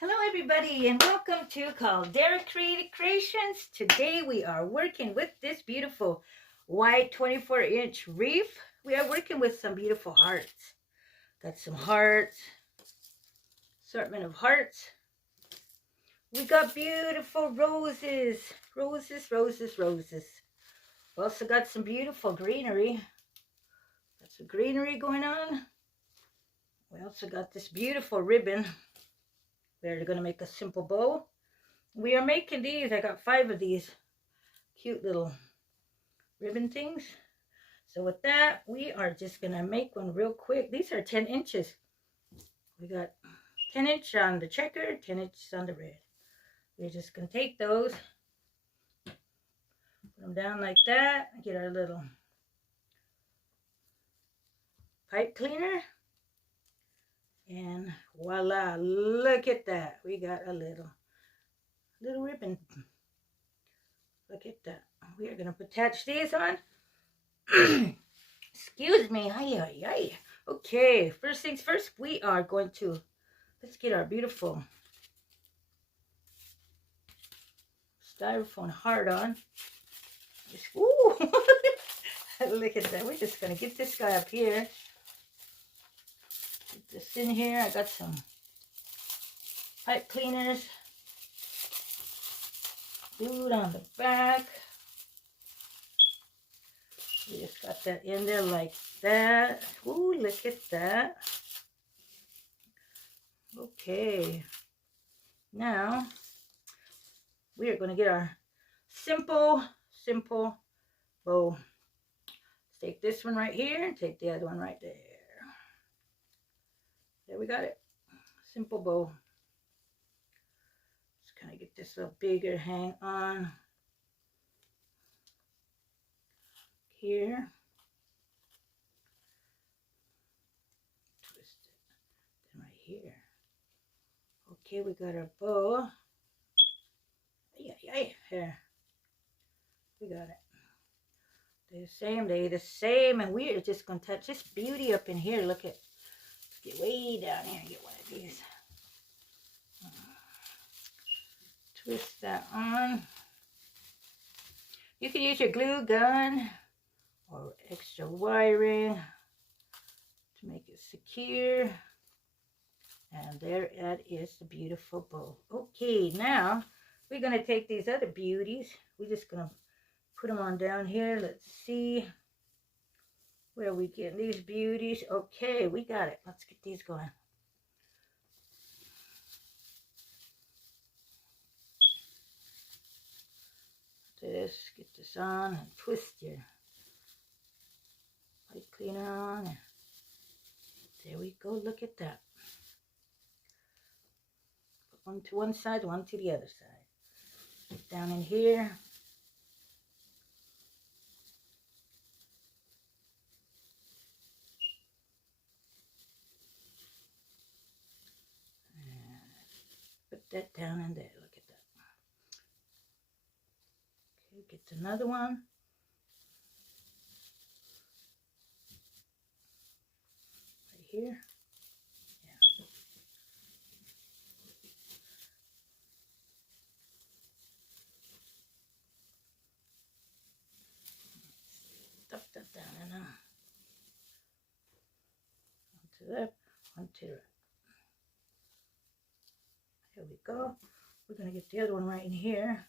Hello everybody and welcome to Caldera Creative Creations. Today we are working with this beautiful white 24-inch wreath. We are working with some beautiful hearts. Got some hearts, assortment of hearts. We got beautiful roses, roses, roses, roses. We also got some beautiful greenery. Got some greenery going on. We also got this beautiful ribbon. We're going to make a simple bow. We are making these. I got 5 of these cute little ribbon things. So with that, we are just going to make one real quick. These are 10 inches. We got 10 inch on the checker, 10 inches on the red. We're just going to take those, put them down like that, get our little pipe cleaner, and voila, look at that. We got a little ribbon. Look at that. We are going to attach these on. Excuse me. Ay, ay, ay. Okay, first things first, we are going to, let's get our beautiful styrofoam heart on. Ooh, look at that. We're just going to get this guy up here. Get this in here. I got some pipe cleaners. Glued on the back. We just got that in there like that. Ooh, look at that. Okay. Now, we are going to get our simple bow. Let's take this one right here and take the other one right there. There we got it. Simple bow. Just kind of get this little bigger hang on here. Twist it. Then right here. Okay, we got our bow. Yeah, here. We got it. They're the same, and we are just gonna touch this beauty up in here. Look at, let's get way down here and get one of these. Twist that on. You can use your glue gun or extra wiring to make it secure. And there it is, the beautiful bow. Okay, now we're going to take these other beauties. We're just going to put them on down here. Let's see where we get these beauties. Okay, we got it. Let's get these going. Get this on and twist your pipe cleaner on. There we go. Look at that. Put one to one side, one to the other side. Get down in here. And put that down in there. Look at that. Okay, get another one. Right here. Yeah. Stuff that down in there. Onto that, onto that. There we go. We're going to get the other one right in here.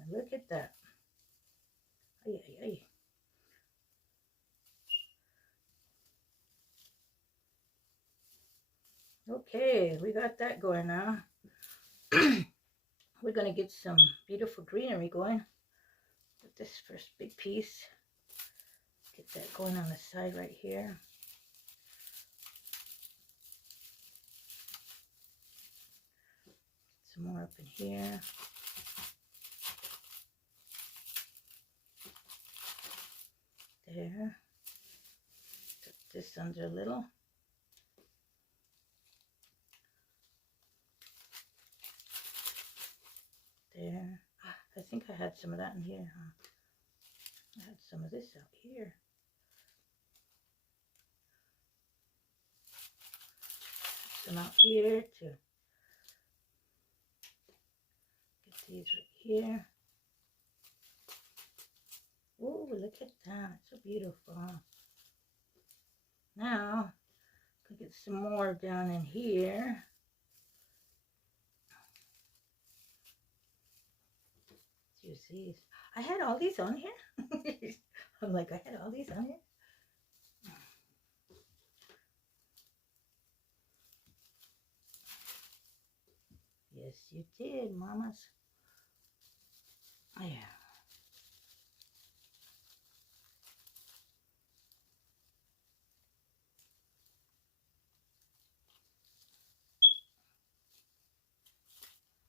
And look at that. Ay, ay, ay. Okay, we got that going now. We're going to get some beautiful greenery going with this first big piece. Get that going on the side right here. Some more up in here. There. Tuck this under a little. There. I think I had some of that in here, huh? I had some of this out here. Some out here to get these right here. Oh, look at that. So beautiful. Now, I can get some more down in here. Let's use these. I had all these on here. I'm like, I had all these on here. Yes, you did, mamas. Yeah.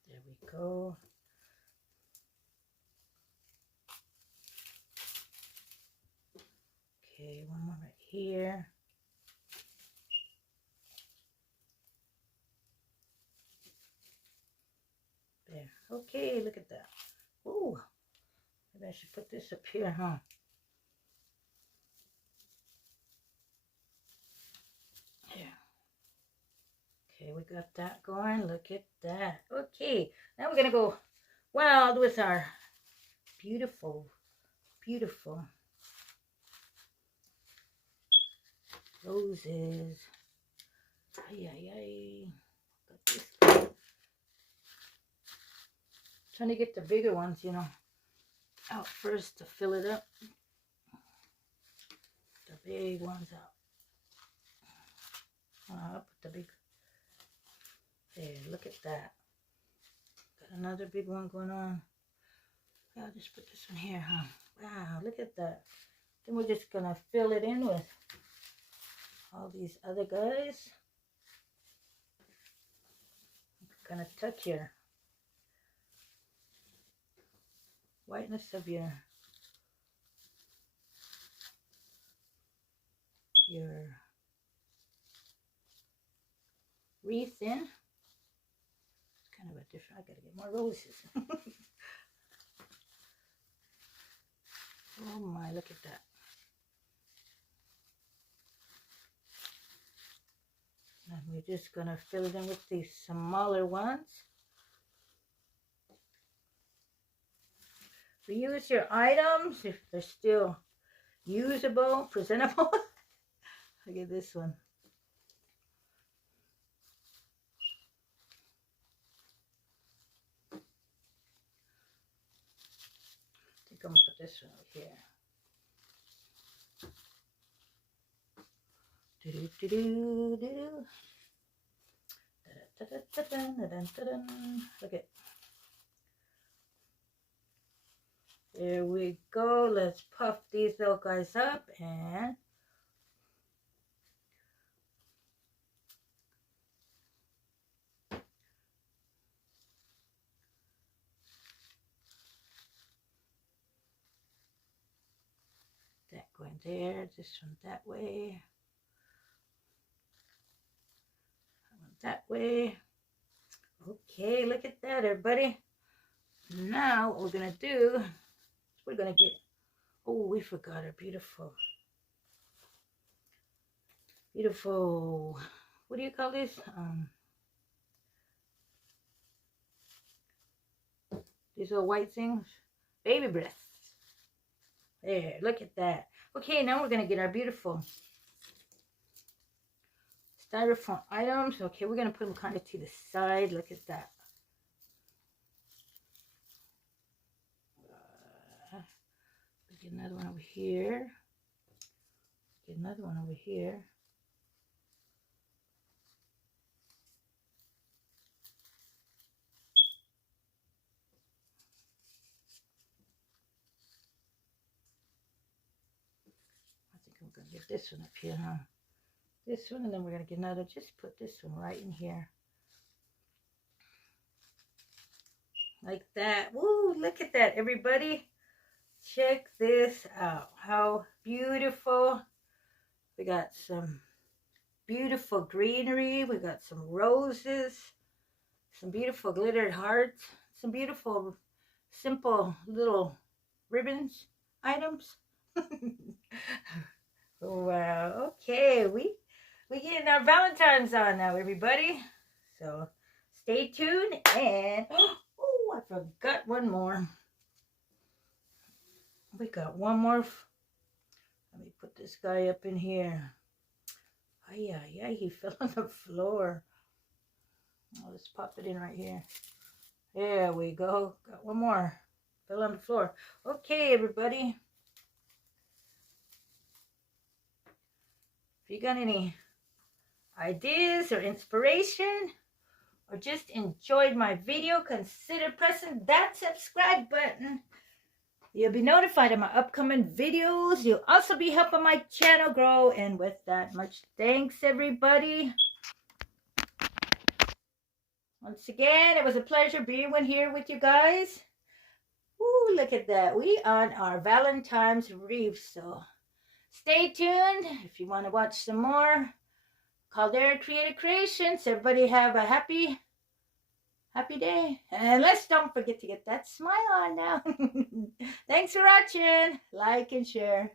There we go. Okay, one more right here. There. Okay, look at that. Ooh, maybe I should put this up here, huh? Yeah. Okay, we got that going. Look at that. Okay, now we're going to go wild with our beautiful, beautiful roses. Ay, ay, ay. Got this guy. Trying to get the bigger ones, you know, out first to fill it up. The big ones out. I'll put the big. There, look at that. Got another big one going on. I'll just put this one here, huh? Wow, look at that. Then we're just going to fill it in with all these other guys. Kind of touch your whiteness of your wreath in. It's kind of a different, I gotta get more roses. Oh my, look at that. And we're just gonna fill it in with these smaller ones. Reuse your items if they're still usable, presentable. Look at this one. I think I'm gonna put this one over here. Look at. There we go. Let's puff these little guys up and that going there, this one that way, that one that way. Okay, look at that, everybody. Now what we're gonna do is we're gonna get, oh, we forgot our beautiful, what do you call this? These little white things, baby breath. There, look at that. Okay, now we're gonna get our beautiful styrofoam items. Okay, we're gonna put them kind of to the side. Look at that. Get another one over here. Get another one over here. I think I'm gonna get this one up here, huh? This one, and then we're gonna get another. Just put this one right in here. Like that. Woo, look at that, everybody. Check this out. How beautiful. We got some beautiful greenery. We got some roses. Some beautiful glittered hearts. Some beautiful simple little ribbons items. Wow. Okay, we getting our Valentines on now, everybody. So stay tuned. And oh, I forgot one more. We got one more. Let me put this guy up in here. Oh yeah, he fell on the floor. Oh, let's pop it in right here. There we go. Got one more. Fell on the floor. Okay, everybody. If you got any ideas or inspiration, or just enjoyed my video, consider pressing that subscribe button. You'll be notified of my upcoming videos. You'll also be helping my channel grow. And with that, much thanks, everybody. Once again, it was a pleasure being here with you guys. Ooh, look at that. We on our Valentine's Wreath. So stay tuned if you want to watch some more Caldera Creative Creations. Everybody have a happy day. And let's don't forget to get that smile on now. Thanks for watching. Like and share.